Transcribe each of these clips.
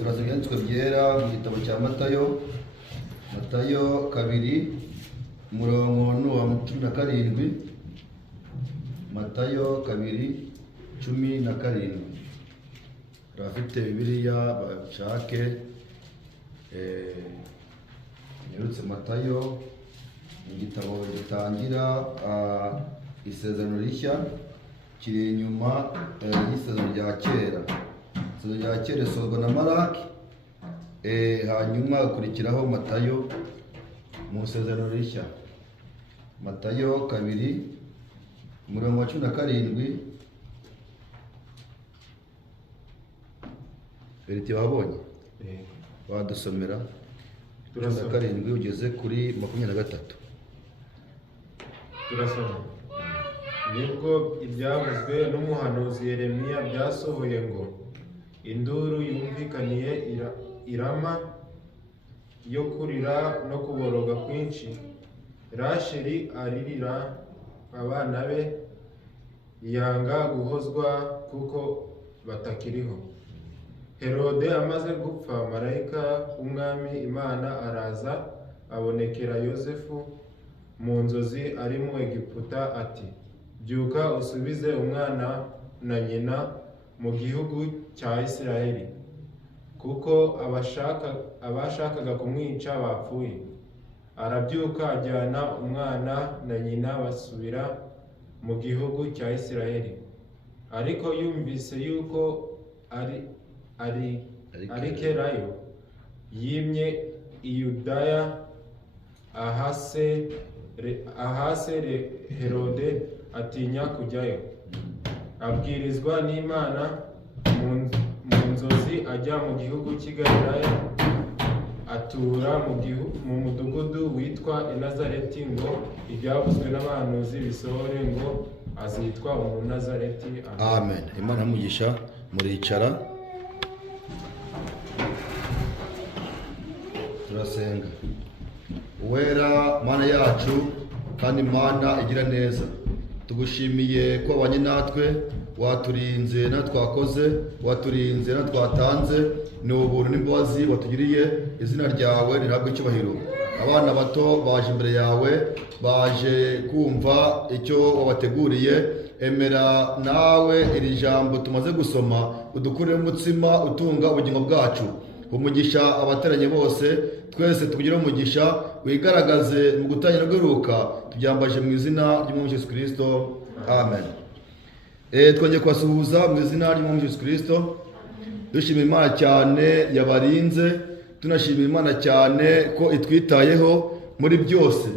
Turasoma ibyanditswe byera mu gitabo cya Matayo 2 umurongo wa 17. Matayo 2:17. Abafite Bibiliya bashake nyarutse Matayo mu gitabo gitangira isezerano rishya kiri inyuma y'isezerano rya kera. Isezerano rya kera risozwa na Malaki, hanyuma hakurikiraho Matayo mu isezerano rishya. Matayo 2 umurongo wa 17. Beriti wabonye? Wadusomera 17 ugeze kuri 23. Turasoma. Nibwo ibyavuzwe n'umuhanuzi Yeremiya byasohoye ngo induru yumvikaniye irama yo kurira no kuboroga kwinshi. Rasheli aririra abana be, yanga guhozwa kuko batakiriho. Herode amaze gupfa, marayika w'umwami Imana araza abonekera Yosefu mu nzozi ari mu Egiputa ati, byuka usubize umwana na nyina mu gihugu cya Isiraheli, kuko abashakaga kumwica bapfuye. Arabyuka ajyana umwana na nyina basubira mu gihugu cya Isiraheli. Ariko yumvise yuko Arikelayo yimye i Yudaya, ahase Herode atinya kujyayo. Abwirizwa n'Imana mu nzozi ajya mu gihugu cy'i Galilaya, atura mu mudugudu witwa i Nazareti, ngo ibyavuzwe n'abahanuzi bisohore, ngo azitwa Umunazareti. Amen. Imana mugisha. Muricara turasenga. Uwera Mana yacu kandi Mana igira neza, tugushimiye ko wabanye natwe, waturinze na twakoze, waturinze na twatanze, ni ubuntu n'imbabazi watugiriye. Izina ryawe rihabwe icyubahiro. Abana bato baje imbere yawe, baje kumva icyo wabateguriye. Emera nawe iri jambo tumaze gusoma udukurire umutsima utunga ubugingo bwacu. Umugisha abateranye bose, twese tugire umugisha, wigaragaze mu gutangira no guheruka. Tubyambaje mu izina ry'Umwami Yesu Kristo. Amen. Twongeye kubasuhuza mu izina ry'Umwami Yesu Kristo. Dushimira Imana cyane yabarinze, tunashimira Imana cyane ko itwitayeho muri byose.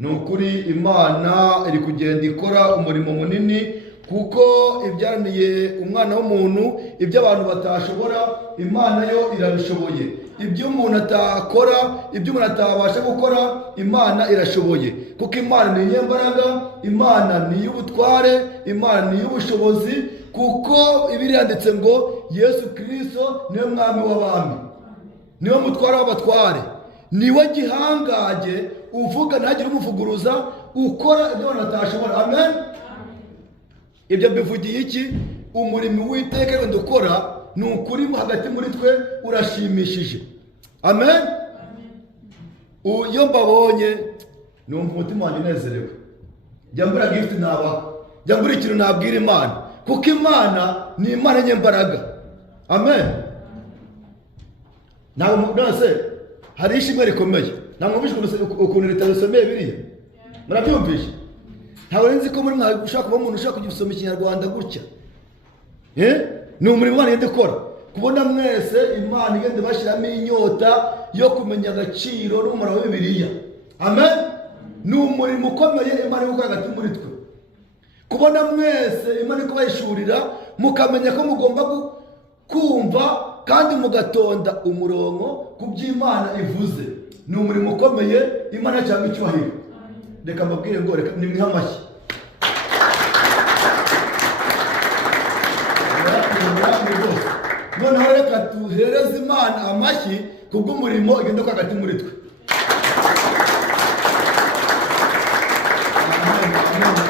Ni ukuri Imana iri kugenda ikora umurimo munini, kuko ibyaraniye umwana w'umuntu ibyo abantu batashobora, Imana yo irabishoboye. Ibyo umuntu atakora, ibyo umuntu atabasha gukora, Imana irashoboye. Kuko Imana ni inyembaraga, Imana ni iy'ubutware, Imana ni iy'ubushobozi, kuko Bibiliya yanditse ngo Yesu Kristo niwe mwami w'abami, niwe mutware w'abatware, niwe gihangage uvuga ntagire umuvuguruza, ukora ibyo abantu batashobora. Amen. Ibyo bivugiye iki? Umurimo w'Uwiteka wenda ukora ni ukuri hagati muri twe urashimishije. Amen. Iyo mbabonye numva umutima wanjye unezerewe. Jya mbura gift nabaho, jya mbura ikintu nabwira Imana, kuko Imana ni Imana y'imbaraga. Amen. Nase hari ishimwe rikomeye. Namwumvishe ukuntu ritasomeye biriya. Murabyumvishe? Ntabwo nzi ko muri mwa ushaka kuba umuntu ushaka kugisoma Ikinyarwanda gutya. Ni umurimo Imana igenda ikora. Kubona mwese Imana igenda bashyiramo inyota yo kumenya agaciro n'umumaro wa Bibiliya. Amen. Ni umurimo ukomeye Imana iri gukora hagati muri twe. Kubona mwese Imana iri kubahishurira mukamenya ko mugomba kumva kandi mugatonda umurongo ku by'Imana ivuze. Ni umurimo ukomeye Imana cyangwa icyubahiro. Reka mbabwire ngo reka nimwe amashyi. Noneho reka tuhereze Imana amashyi kubw'umurimo igenda kwa hagati muri twe.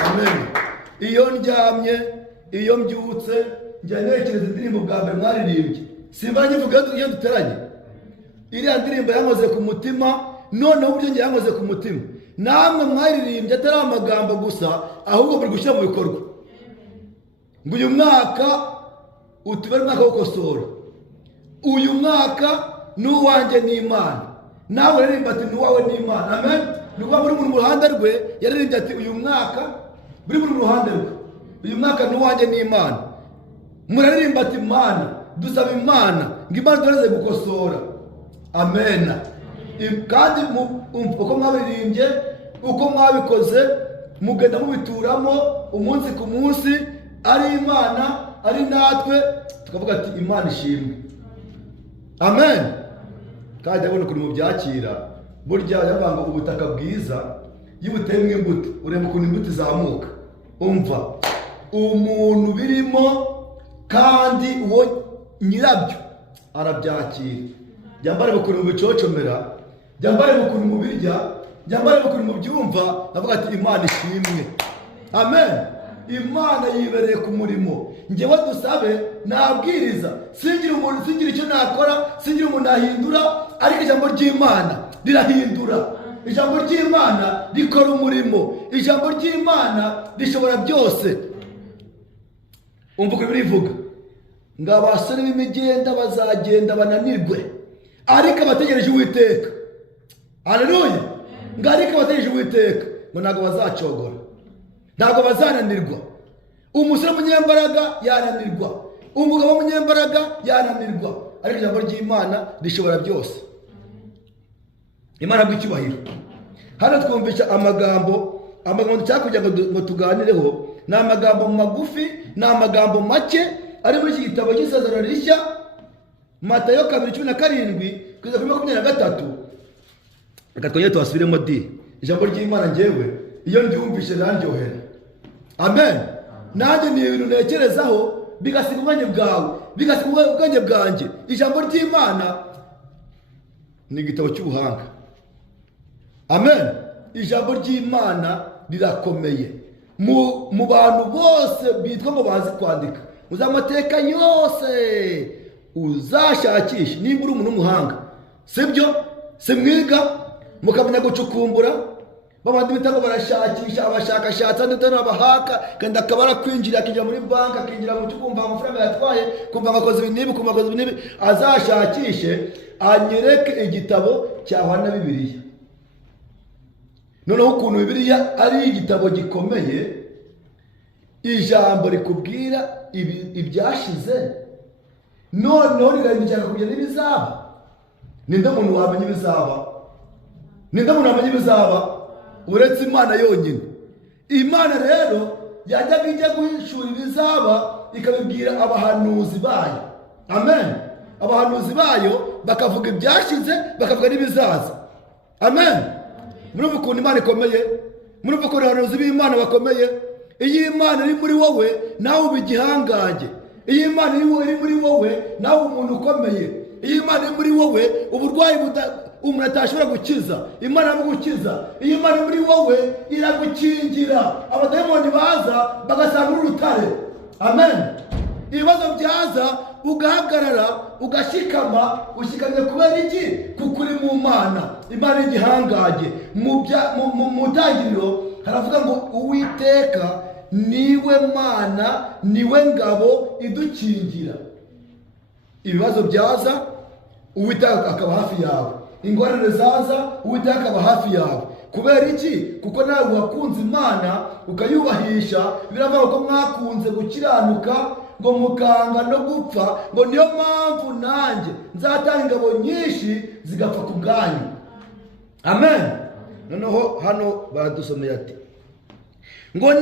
Amen. Iyo ndyamye, iyo mbyutse, njya ntekereza indirimbo bwa mbere mwaririmbye. Simba nyivuga iyo duteranye. Iriya ndirimbo yankoze ku mutima, noneho uburyo njye yankoze ku mutima. Namwe mwaririmbye atari amagambo gusa, ahubwo buri gushyira mu bikorwa. Ngo uyu mwaka utubere umwaka wo gukosora. Uyu mwaka n'uwanjye n'Imana. Nawe uririmba ati n'uwawe n'Imana. Amen. Nukuba buri muntu mu ruhande rwe yaririmbye ati uyu mwaka buri muntu mu ruhande rwe. Uyu mwaka n'uwanjye n'Imana. Muraririmba ati Imana, dusaba Imana ngo Imana duhereze gukosora. Amen. Kandi uko mwabiririmbye, uko mwabikoze, mugenda mubituramo umunsi ku munsi, ari Imana ari natwe, tukavuga ati Imana ishimwe. Amen. Kandi abone ukuntu mubyakira. Burya yabanga ubutaka bwiza y'ubuteyemo imbuto, ureba ukuntu imbuto izamuka. Umva umuntu birimo kandi uwo nyirabyo arabyakira. Byambare ukuntu mubicocomera, byambare ukuntu mubirya, byambare ukuntu mubyumva, navuga ati Imana ishimwe. Amen. Imana yibereye ku murimo. Njyewe dusabe nabwiriza, singira icyo nakora, singira umuntu ahindura, ariko ijambo ry'Imana rirahindura. Ijambo ry'Imana rikora umurimo. Ijambo ry'Imana rishobora byose. Umva uko birivuga ngo abasore b'imigenda bazagenda bananirwe, ariko abategereje Uwiteka. Haleluya. Ngo ariko abategereje Uwiteka ngo ntabwo bazacogora, ntabwo bazananirwa. Umusore w'umunyembaraga yananirwa, umugabo w'umunyembaraga yananirwa, ariko ijambo ry'Imana rishobora byose. Imana bw'icyubahiro. Hano twumvisha amagambo cyangwa kugira ngo tuganireho, ni amagambo magufi, ni amagambo make ari muri iki gitabo cy'Isezerano Rishya, Matayo 2:17 kugeza kuri 23. Reka twongere tubasubiremo di. Ijambo ry'Imana njyewe iyo ndyumvishe randyohera. Amen. Nanjye ni ibintu ntekerezaho bigasiga ubwenge bwawe, bigasiga ubwenge bwanjye. Ijambo ry'Imana ni igitabo cy'ubuhanga. Amen. Ijambo ry'Imana rirakomeye. Mu bantu bose bitwa ngo bazi kwandika, uzamateka yose uzashakisha, nimba uri umuntu w'umuhanga, sibyo? Simwiga mukamenya gucukumbura. Babandi bitanga barashakisha, abashakashatsi ndetse n'abahaka, kandi akabara kwinjira, akinjira muri banki, akinjira mu cyumba amafaranga yatwaye, kumva akoze ibintu, kumva akoze ibintu. Azashakishe anyereke igitabo cyahwana na Bibiliya. Noneho ukuntu Bibiliya ari igitabo gikomeye, ijambo rikubwira ibyashize, noneho rigahindukira kugera n'ibizaba. Ninde muntu wamenya ibizaba? Ninde muntu wamenya ibizaba uretse Imana yonyine? Imana rero yajyaga ijya guhishura ibizaba ikabibwira abahanuzi bayo. Amen. Abahanuzi bayo bakavuga ibyashize, bakavuga n'ibizaza. Amen. Murumva ukuntu Imana ikomeye? Murumva ko abahanuzi b'Imana bakomeye? Iyo Imana iri muri wowe, nawe uba igihangange. Iyo Imana iri muri wowe, nawe umuntu ukomeye. Iyo Imana iri muri wowe, uburwayi umuntu atashobora gukiza. Imana iragukiza. Iyo Imana muri wowe iragukingira. Abadayimoni baza bagasanga urutare. Amen. Ibibazo byaza ugahagarara ugashikama, ushikamye kubera iki? Kuko uri mu Mana. Imana igihangaje. Mu ntangiriro haravuga ngo Uwiteka niwe Mana, niwe ngabo idukingira. Ibibazo byaza Uwiteka akaba hafi yawe. Ingorane zaza Uwiteka akaba hafi yawe. Kubera iki? Kuko nawe wakunze Imana ukayubahisha. Biravuga ko mwakunze gukiranuka ngo mukanga no gupfa, ngo niyo mpamvu nanjye nzatanga ingabo nyinshi zigapfa ku bwanyu. Amen. Noneho hano baradusomeye ati ngo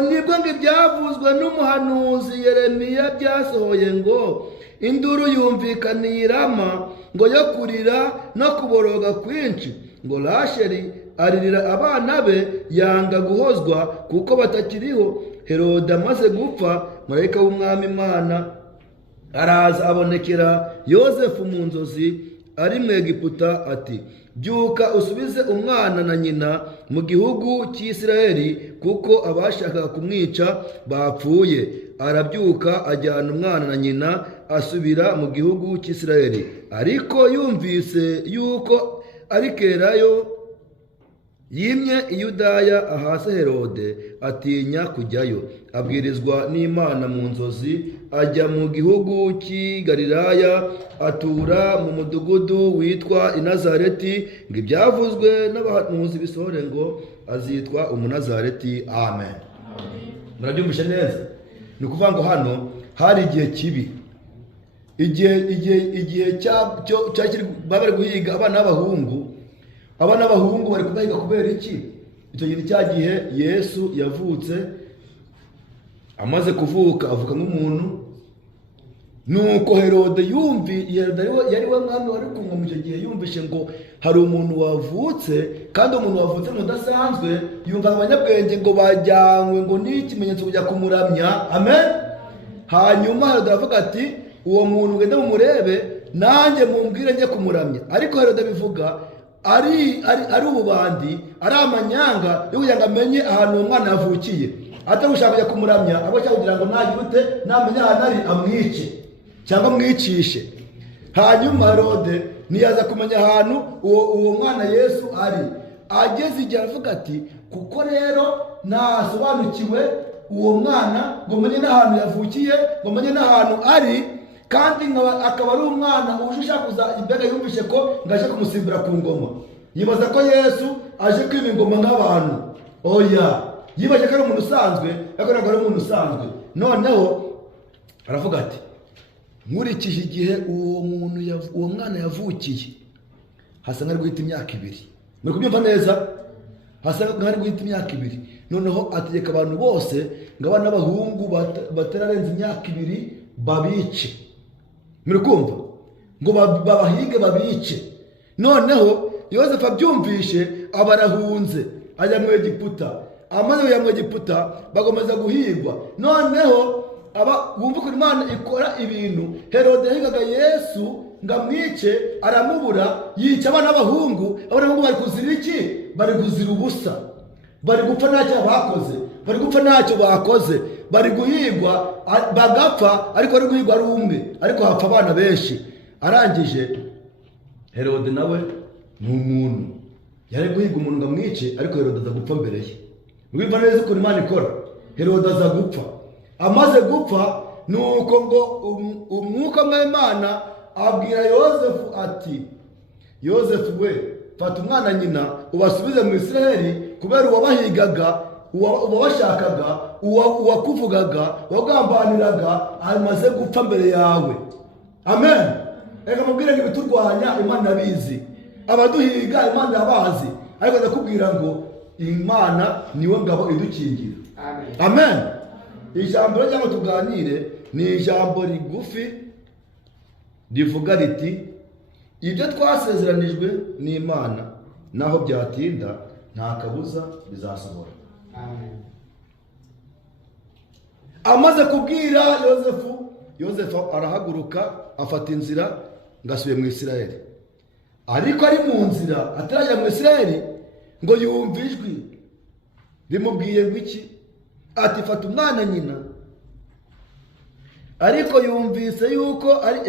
nibwo ibyavuzwe n'umuhanuzi Yeremiya byasohoye ngo induru yumvikaniye i Rama, ngo yo kurira no kuboroga kwinshi, ngo Rasheli aririra abana be yanga guhozwa kuko batakiriho. Herode amaze gupfa, marayika w'umwami Imana araza abonekera Yosefu mu nzozi ari mu Egiputa ati byuka usubize umwana na nyina mu gihugu cy'Isiraheli kuko abashakaga kumwica bapfuye. Arabyuka ajyana umwana na nyina asubira mu gihugu cy'Isiraheli. Ariko yumvise yuko Arikelayo yimye i Yudaya ahase Herode, atinya kujyayo. Abwirizwa n'Imana mu nzozi ajya mu gihugu cy'i Galilaya, atura mu mudugudu witwa i Nazareti, ngo ibyavuzwe n'abahanuzi bisohore ngo azitwa Umunazareti. Amen. Murabyumvishe neza? Ni ukuvuga ngo hano hari igihe kibi, igihe bari guhiga abana b'abahungu bari kubahiga. Kubera iki? Icyo gihe cya gihe Yesu yavutse. Amaze kuvuka avuka nk'umuntu. Nuko Herode yari we mwami wari ku ngoma icyo gihe, yumvishe ngo hari umuntu wavutse, kandi umuntu wavutse mudasanzwe, yumva abanyabwenge ngo bajyanywe ngo ni ikimenyetso kujya kumuramya. Amen. Hanyuma Herode aravuga ati uwo muntu ngende mumurebe nanjye mumbwire njye kumuramya. Ariko Herode bivuga ari ububandi, ari amanyanga yo kugira ngo amenye ahantu uwo mwana yavukiye, atari gushaka kujya kumuramya, abo cyangwa kugira ngo nagirute namenye ahantu ari amwice cyangwa amwicishe. Hanyuma Herode ntiyaza kumenya ahantu uwo mwana Yesu ari. Ageze igihe aravuga ati kuko rero ntasobanukiwe uwo mwana ngo menye n'ahantu yavukiye, ngo menye n'ahantu ari, kandi akaba ari umwana uje kuza imbega, yumvishe ko ngaje kumusimbura ku ngoma. Yibaza ko Yesu aje kwima ingoma nk'abantu. Oya, yibaje ko ari umuntu usanzwe, ariko ntabwo ari umuntu usanzwe. Noneho aravuga ati nkurikije igihe uwo mwana yavukiye, hasa nk'ari guhita imyaka 2. Muri kubyumva neza? Hasa nk'ari guhita imyaka 2. Noneho ategeka abantu bose ngo abana b'abahungu batararenza imyaka 2 babice. Muri kumva? Ngo babahige babice. Noneho Yosefu abyumvishe abarahunze ajya mu Egiputa. Amaze kujya mu Egiputa bagomeza guhigwa. Noneho bumva ko Imana ikora ibintu. Herode yahigaga Yesu ngo amwice, aramubura, yica abana b'abahungu. Abahungu bari kuzira iki? Bari kuzira ubusa, bari gupfa ntacyo bakoze, bari guhigwa bagapfa, ariko bari guhigwa ari umwe, ariko hapfa abana benshi. Arangije Herode nawe ni umuntu, yari guhiga umuntu ngo amwice, ariko Herode aza gupfa mbere ye. Mwumva neza ukuntu Imana ikora. Herode aza gupfa. Amaze gupfa, nuko ngo umwuka w'Imana abwira Yosefu ati Yosefu we, fata umwana nyina ubasubize mu Isiraheli, kubera uwabahigaga, uwabashakaga, uwakuvugaga, uwagambaniraga amaze gupfa mbere yawe. Amen. Reka mubwire ngo ibiturwanya Imana abizi, abaduhiga Imana abazi, ariko ndakubwira ngo Imana niwe ngabo idukingira. Amen. Ijambo ry'aho tuganire ni ijambo rigufi rivuga riti ibyo twasezeranijwe n'Imana naho byatinda nta kabuza bizasohora. Amen. Amaze kubwira Yosefu arahaguruka afata inzira ngasubiye mu Isiraheli. ariko ari mu nzira atarajya mu Isirayeli ngo yumva ijwi rimubwiye ngo iki, ati fata umwana nyina, ariko yumvise yuko ari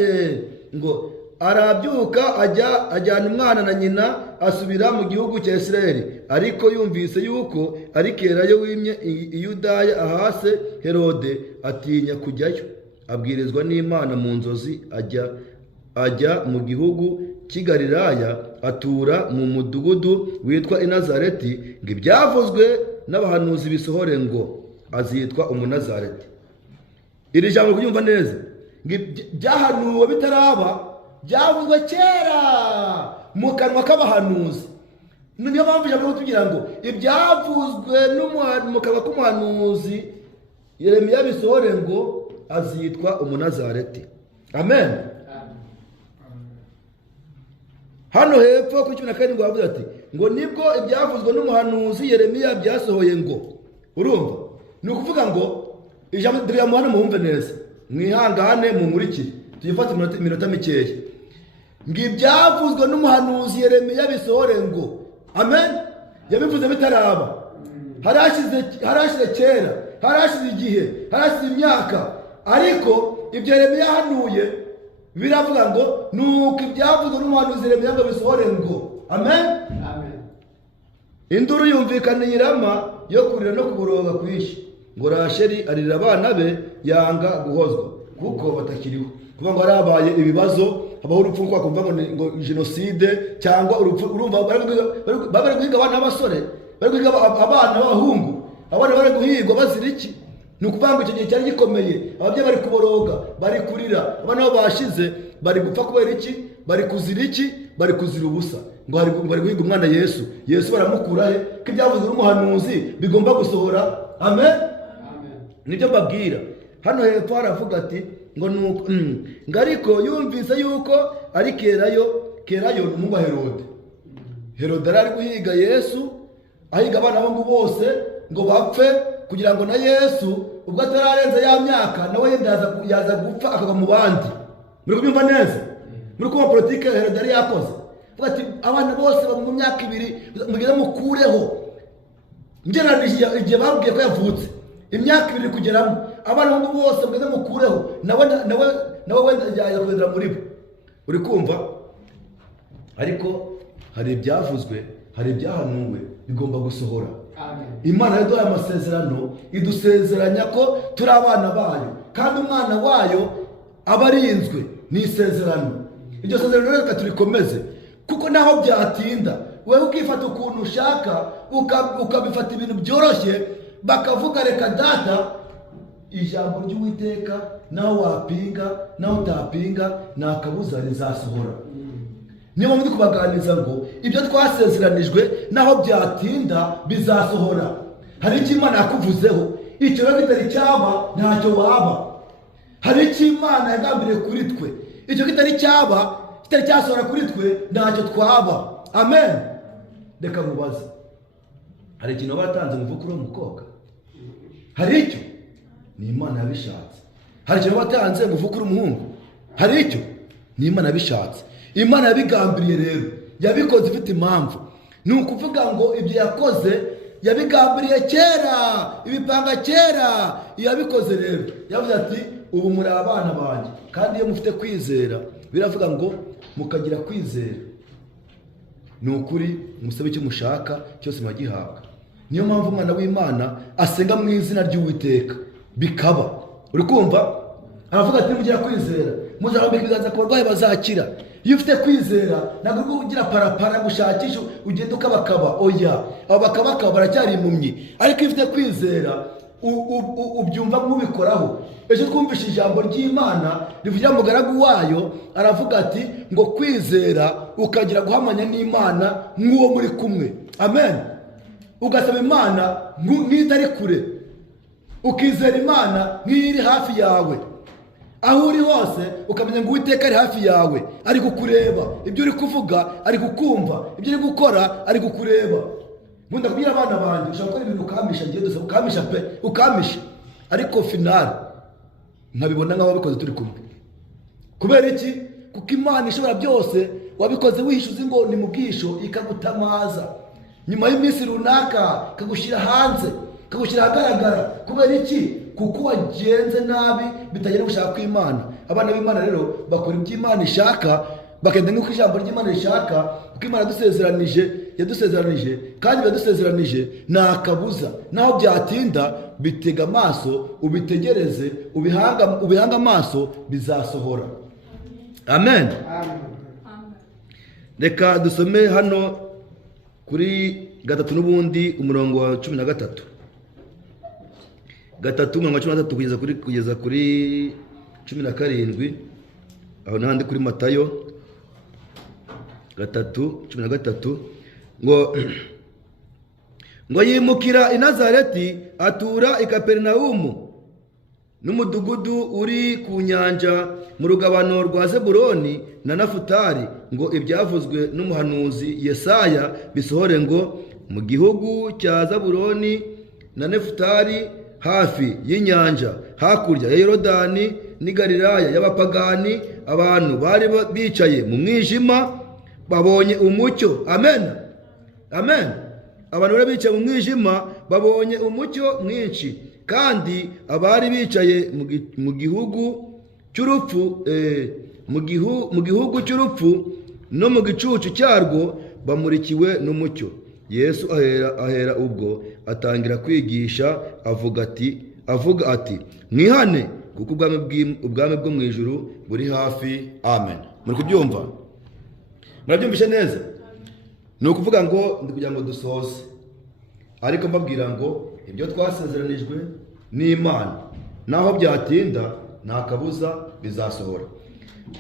ngo arabyuka ajyana umwana na nyina asubira mu gihugu cya Isirayeli, ariko yumvise yuko ari Kelayo wimye i Yudaya ahase Herode atinya kujyayo, abwirizwa n'Imana mu nzozi ajya mu gihugu cy'i Galilaya, atura mu mudugudu witwa i Nazareti, ngo ibyavuzwe n'abahanuzi bisohore ngo azitwa Umunazareti. Iri jambo kuryumva neza, ngo byahanuwe bitaraba, byavuzwe kera mu kanwa k'abahanuzi. Niyo mpamvu ijambo tugira ngo ibyavuzwe mu kanwa k'umuhanuzi Yeremiya bisohore ngo azitwa Umunazareti. Amen. Hano hepfo ku 17 bavuze ati ngo nibwo ibyavuzwe n'umuhanuzi Yeremiya byasohoye ngo. Urumva? Ni ukuvuga ngo ijambo rya muhana muhumve neza, mwihangane mumurikire, tuyifate iminota mikeya. Ngo ibyavuzwe n'umuhanuzi Yeremiya bisohore ngo. Amen. Yabivuze bitaraba, harashize kera, harashize igihe, harashize imyaka, ariko ibyo Yeremiya hanuye biravuga ngo nuko ibyavuzwe n'umuhanuzi Yeremiya ngo bisohore ngo. Amen. Amen. Induru yumvikaniye irama yo kurira no kuboroga kwishi, ngo Rasheli arira abana be yanga guhozwa kuko batakiriho. Kuvuga ngo harabaye ibibazo, habaho urupfu kwa kumva ngo genocide cyangwa urupfu. Urumva bari guhiga abana b'abasore, bari guhiga abana b'abahungu, abana bari guhigwa bazira iki? Ni ukuvuga ngo icyo gihe cyari gikomeye, ababyeyi bari kuboroga, bari kurira, abana babo bashize, bari gupfa kubera iki? Bari kuzira iki? Bari kuzira ubusa. Ngo bari guhiga umwana Yesu. Yesu baramukura he? Ko ibyavuzwe n'umuhanuzi bigomba gusohora. Amen. Nibyo mbabwira. Hano hepfo haravuga ati ngo nuko ngo ariko yumvise yuko ari Kelayo n'umuhungu wa Herode. Herode ari guhiga Yesu, ahiga abana bo bose ngo bapfe, kugira ngo na Yesu ubwo atararenza ya myaka nawe yaza gupfa akagwa mu bandi. Muri kubyumva neza? Muri kuba politike Herode yari yakoze. Vuga ati abana bose mu myaka 2 mugeze mukureho. Ngeranije igihe babwiye ko yavutse, imyaka 2 kugeramo, abana bo bose mugeze mukureho, nawe wenda yakwendera muri bo. Uri kumva? Ariko hari ibyavuzwe, hari ibyahanuwe bigomba gusohora. Amen. Imana yaduhaye amasezerano, idusezeranya ko turi abana bayo, kandi umwana wayo aba arinzwe n'isezerano. Iryo sezerano reka turikomeze, kuko naho byatinda wewe ukifata ukuntu ushaka, ukabifata ibintu byoroshye, bakavuga reka data, ijambo ry'Uwiteka naho wapinga naho utapinga nakabuza rizasohora. Niyo mpamvu kubaganiza ngo ibyo twasezeranijwe naho byatinda bizasohora. Hari icyo Imana yakuvuzeho, icyo rero kitari cyaba ntacyo waba. Hari icyo Imana yagambiriye kuri twe, icyo kitari cyaba, kitari cyasohora kuri twe ntacyo twaba. Amen. Reka mubaze, hari ikintu batanze mu vukuru w'umukobwa? Hari icyo? Ni Imana yabishatse. Hari ikintu batanze mu vukuru w'umuhungu? Hari icyo? Ni Imana yabishatse. Imana yabigambiriye rero, yabikoze ifite impamvu. Ni ukuvuga ngo ibyo yakoze yabigambiriye kera, ibipanga kera, yabikoze rero. Yavuze ati ubu muri abana banjye, kandi iyo mufite kwizera, biravuga ngo mukagira kwizera, ni ukuri musabe icyo mushaka cyose mwagihabwa. Niyo mpamvu umwana w'Imana asenga mu izina ry'Uwiteka bikaba. Uri kumva? Aravuga ati mugira kwizera, muzarambika ibiganza ku barwayi bazakira. Iyo ufite kwizera ntabwo ugira parapara gushakisha ugenda ukabakaba. Oya, abo bakabakaba baracyari impumyi. Ariko iyo ufite kwizera ubyumva nk'ubikoraho. Ejo twumvise ijambo ry'Imana rivugira mu mugaragu wayo, aravuga ati ngo kwizera ukagira guhamanya n'Imana nk'uwo muri kumwe. Amen. Ugasaba Imana nk'itari kure, ukizera Imana nk'iri hafi yawe. Aho uri hose ukamenya ngo Uwiteka ari hafi yawe, ari kukureba. Ibyo uri kuvuga ari kukumva, ibyo uri gukora ari kukureba. Nkunda kubwira abana banjye, ushaka gukora ibintu ukamisha, ngiye dusaba ukamisha pe, ukamisha, ariko finale nkabibona nk'aho bikoze turi kumwe. Kubera iki? Kuko Imana ishobora byose wabikoze wihishuza ngo ni mu bwisho ikagutamaza, nyuma y'iminsi runaka ikagushyira hanze, ikagushyira ahagaragara. Kubera iki? Kuko wagenze nabi bitagenda gushaka kw'Imana. Abana b'Imana rero bakora iby'Imana ishaka, bakenda nk'uko ijambo ry'Imana rishaka, kuko Imana yadusezeranije kandi yadusezeranije nta kabuza. Naho byatinda bitega amaso, ubitegereze, ubihanga amaso, bizasohora. Amen. Reka dusome hano kuri 3 n'ubundi umurongo wa 13. 3 umurongo wa 13 kugeza kuri 17. Aho n'ahandi kuri Matayo 3:13 ngo yimukira i Nazareti atura i Kaperinawumu n'umudugudu uri ku nyanja mu rugabano rwa Zebuloni na Nafutali, ngo ibyavuzwe n'umuhanuzi Yesaya bisohore, ngo mu gihugu cya Zabuloni na Nafutali, hafi y'inyanja, hakurya ya Yorodani n'i Galilaya y'abapagani, abantu bari bicaye mu mwijima babonye umucyo. Amen. Amen. Abantu bari bicaye mu mwijima babonye umucyo mwinshi, kandi abari bicaye mu gihugu cy'urupfu mu gihugu cy'urupfu no mu gicucu cyarwo bamurikiwe n'umucyo. Yesu ahera ubwo atangira kwigisha avuga ati mwihane, kuko ubwami bwo mu ijuru buri hafi. Amen. Muri kubyumva? Murabyumvishe neza? Ni ukuvuga ngo ndi kugira ngo dusoze, ariko mbabwira ngo ibyo twasezeranijwe n'Imana naho byatinda nta kabuza bizasohora.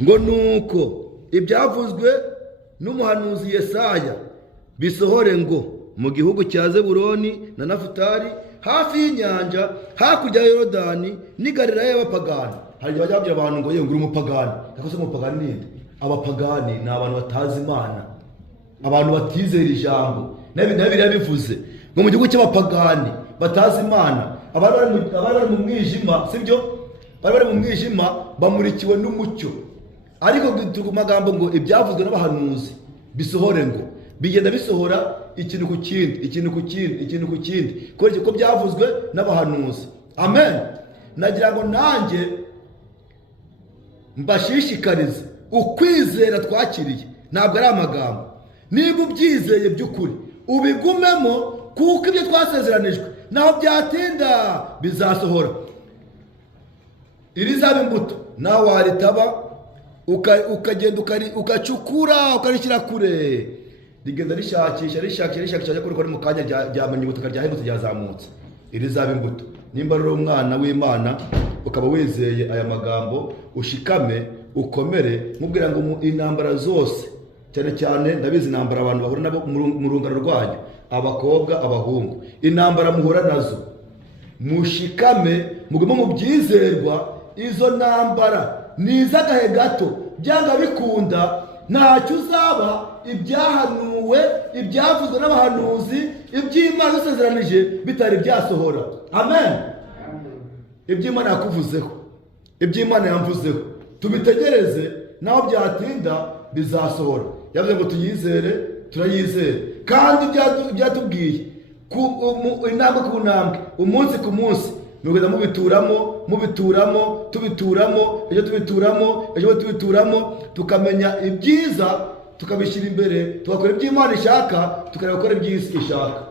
Ngo nuko ibyavuzwe n'umuhanuzi Yesaya bisohore, ngo mu gihugu cya Zebuloni na Nafutali, hafi y'inyanja, hakurya ya Yorodani n'i Galilaya y'abapagani. Hari bajya babwira abantu ngo yengura umupagani. Yakose umupagani ninde? Abapagani ni abantu batazi Imana, abantu batizera ijambo. Nabiriya bivuze ngo mu gihugu cy'abapagani batazi Imana, abari bari mu mwijima, sibyo? Bari bari mu mwijima bamurikiwe n'umucyo. Ariko turi ku magambo ngo ibyavuzwe n'abahanuzi bisohore, ngo bigenda bisohora ikintu ku kindi, ko byavuzwe n'abahanuzi. Amen. Nagira ngo nanjye mbashishikarize ukwizera twakiriye, ntabwo ari amagambo. Niba ubyizeye by'ukuri ubigumemo, kuko ibyo twasezeranijwe naho byatinda bizasohora. Irizaba imbuto nawe waritaba ukagenda ukacukura ukarishyira kure, rigenda rishakisha kuko ari mu kanya ryamenye ubutaka ryahindutse ryazamutse. Irizaba imbuto. Nimba rero umwana w'Imana ukaba wizeye aya magambo, ushikame ukomere, mubwira ngo intambara zose, cyane cyane ndabizi intambara abantu bahura nabo mu rungano rwanyu, abakobwa abahungu, intambara muhura nazo, mushikame mugume mu byizerwa. Izo ntambara ni iz'agahe gato, byanga bikunda ntacyo uzaba. Ibyahanuwe, ibyavuzwe n'abahanuzi, iby'Imana yasezeranije bitari byasohora. Amen. Iby'Imana yakuvuzeho, iby'Imana yamvuzeho, tubitegereze, naho byatinda bizasohora. Yavuze ngo tuyizere, turayizere, kandi byatubwiye intambwe ku ntambwe, umunsi ku munsi, mugenda mubituramo, tubituramo, tukamenya ibyiza, tukabishyira imbere, tugakora iby'Imana ishaka, tukareba gukora iby'isi ishaka.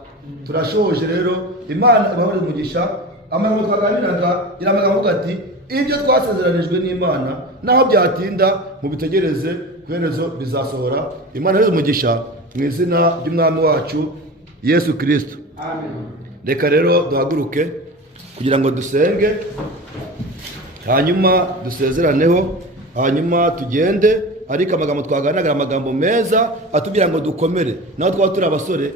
Turashoje rero, Imana ibahe umugisha. Amagambo twaganiraga iramagambo ati ibyo twasezeranijwe n'Imana naho byatinda mubitegereze, kwerezo bizasohora. Imana ibahe umugisha mu izina ry'Umwami wacu Yesu Kristo. Amen. Reka rero duhaguruke kugira ngo dusenge, hanyuma dusezeraneho, hanyuma tugende. Ariko amagambo twaganiraga amagambo meza atubwira ngo dukomere. Naho twaba turi abasore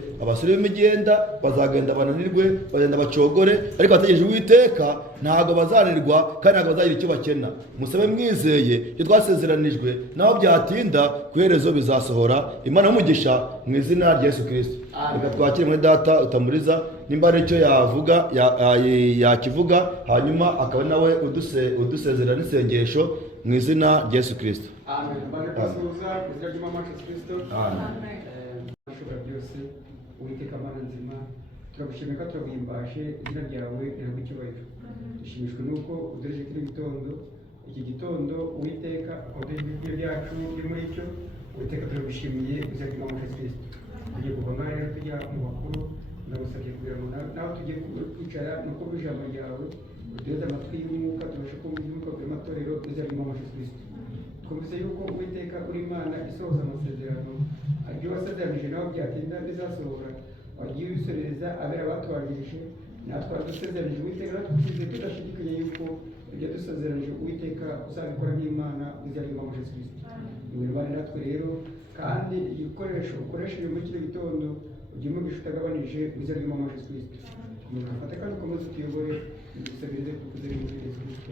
b'imigenda bazagenda bananirwe, bagenda bacogore, ariko bategereje Uwiteka ntago bazanirwa kandi ntago bazagira icyo bakena. Musabe mwizeye ibyo twasezeranijwe, naho byatinda kuherezo bizasohora. Imana y'umugisha mu izina rya Yesu Kristo. Reka twakire muri data utamuriza, nimba ari icyo yavuga yakivuga, hanyuma akaba nawe udusezerana n'isengesho, mu izina rya Yesu Kristo. Amen. Bari basuhuza izina ry'Umwami wacu Yesu Kristo. Amen. Ashobora byose, Uwiteka Mana nzima, turagushimira ko turaguhimbashe, izina ryawe rihabwe icyubahiro. Dushimishwe nuko uduhereje kuri gitondo, iki gitondo Uwiteka akomeje ibyo byacu biri muri cyo, Uwiteka turagushimiye izina ry'Umwami wacu Yesu Kristo. Tugiye kuva ngaho rero tujya mu bakuru, ndagusabye kugira ngo nawe tugiye kwicara no kumva ijambo ryawe, uduheze amatwi y'umwuka, tubashe kumva iby'umwuka buri matorero, izina ry'Umwami wacu Yesu Kristo. Twumvise yuko Uwiteka uri Imana isohoza amasezerano, ibyo wasezeranije nawe byatinda bizasohora, wagiye ubisorereza abera batubanjirije, natwe wadusezeranije Uwiteka, natwe twizeye tudashidikanya yuko ibyo dusezeranije Uwiteka uzabikora nk'Imana, izina ry'Umwami wacu Yesu Kristo. Niwibane natwe rero, kandi igikoresho ukoresheje muri kino gitondo ujye umugisha utagabanije, izina ry'Umwami wacu Yesu Kristo. Komeza ufate kandi ukomeze utuyobore, dusabirize kukuze muri Yesu Kristo.